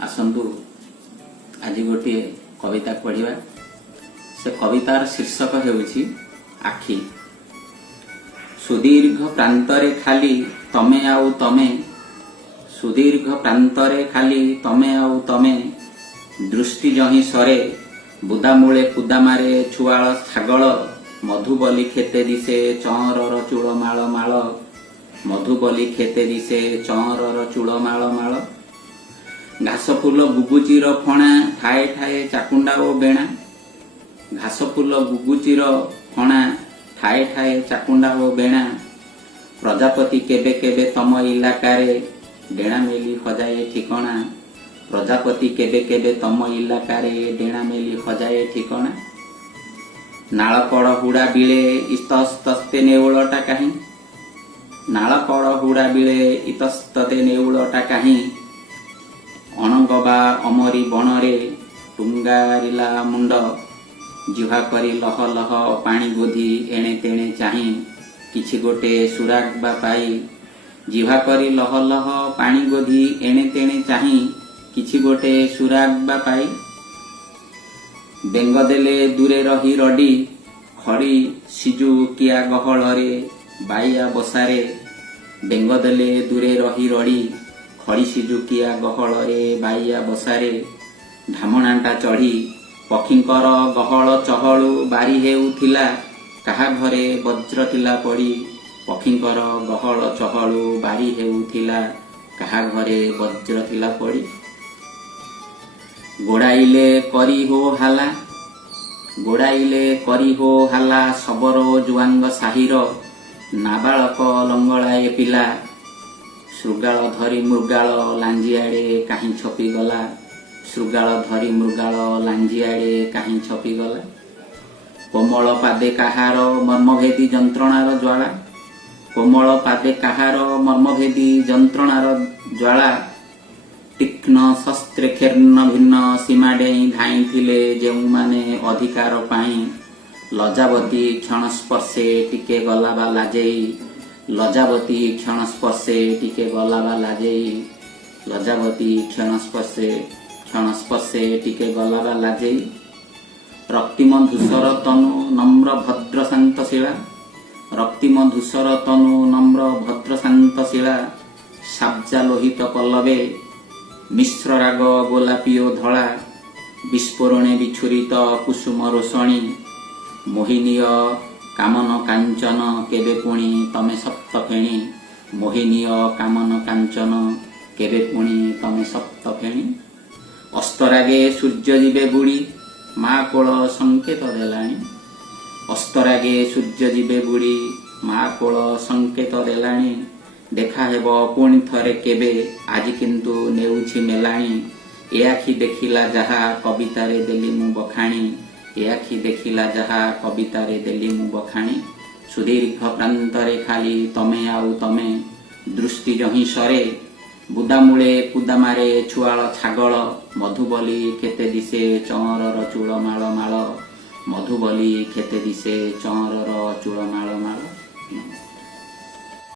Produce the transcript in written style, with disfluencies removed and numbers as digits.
आसंतु आज गोटे कविता पढ़िबा। से कवितार शीर्षक हेउछि आखि। सुदीर्घ प्रांतरे खाली तमे आउ तमे, सुदीर्घ प्रांतरे खाली तमे आउ तमे, दृष्टि जहि सरे बुदामूले कुदामारे छुआळ छागळ, मधुबली खेते दिसे चंरर चूल माळ माळ, मधुबली खेते दिसे चंरर चूल माळ माळ, घास फूल गुगुचिर फणा ठाए ठाए चाकुंडा ओ बेणा, घास फूल गुगुचिर फणा ठाए ठाए चाकुंडा ओ बेणा, प्रजापति केबे केबे तम इलाकारे डेणा मेली हजाए ठिकणा, प्रजापति केबे केबे तम इलाकारे डेणा मेली हजाए ठिकणा, नाळकड़ हुड़ा बिले इतस्तस्ते नेउळटा काहीं, नाळकड़ हुड़ा बिले इतस्तते नेउळटा काहीं, अणगबा अमरी बणरे टुंगारिला मुंड, जिहा करी लह लह पानी गोधी एणे तेणे चाहीं, किछि गोटे सुराग बा पाई, जिहा करी लह लह पानी गोधी एणे तेणे चाहीं, किछि गोटे सुराग बा पाई, बेंग देले दूरे रही रडी, खड़ी सिजु किया गहଳରେ बाइया बसारे, बेंग देले दूरे रही रडी, खड़ी सिजु किया गहଳରେ बाइया बसारे, ढामणाटा चढ़ी पक्षींकर गहळ चहळु बारी हेउथिला, काहा घरे वज्र थिला पड़ी, पक्षींकर गहळ चहळु बारी हेउथिला, काहा घरे वज्र थिला पड़ी, गोड़ाइले करी हो हाला, गोड़ाइले करी हो हाला, सबरो जुआंग साहिर नाबालक लंगड़ाए पिला, श्रुगाल धरी मृगाल लांजियाड़े काहीं छपी गला, श्रुगाल धरी मृगाल लांजियाड़े काहीं छपी गला, कोमल पादे काहार मर्मभेदी जंत्रणार ज्वाला, कोमल पादे काहार मर्मभेदी जंत्रणार ज्वाला, तीक्ष्ण शस्त्रे खेर्ण भिन्न सीमा डेई धाई थिले जेउमाने अधिकार पाई, लजावती क्षण स्पर्शे टिके गला बा लाजेई, लजावती क्षण स्पर्शे टिके गला बा लाजेई, लजावती क्षण स्पर्शे टिके गला बा लाजेई, रक्तिम धूसर तनु नम्र भद्र शांतशिला, रक्तिम धूसर तनु नम्र भद्र शांतशिला, साब्जा लोहित पल्लवे मिश्र राग गोलापी ओ धला, विस्फोरणे विछुरित कुसुम रोषणी, मोहिनीय कामन कांचन केबे पुणी तमे सप्त फेणी, मोहिनीय कामन कांचन केबे पुणी तमे सप्त फेणी, अस्तरागे सूर्य जीवे बुड़ी मा कोल संकेत देलाणी, अस्तरागे सूर्य जीवे बुड़ी मा कोल संकेत देलाणी, देखा हेबो पुणी थरे केबे आज किंतु नेउछि मेलाणी, ए आखि देखिला जहा कवितारे देली मु बखाणी, ए आखि देखिला जहा कवितारे देली मु बखाणी, सुदीर्घ प्रांतरे खाली तमे आउ तमे, दृष्टि जहि सरे बुदामूले कुदामारे छुआळ छागळ, मधुबली खेते दिसे चंरर चूल माळ माळ, मधुबली खेते दिसे चंरर चूल माळ माळ।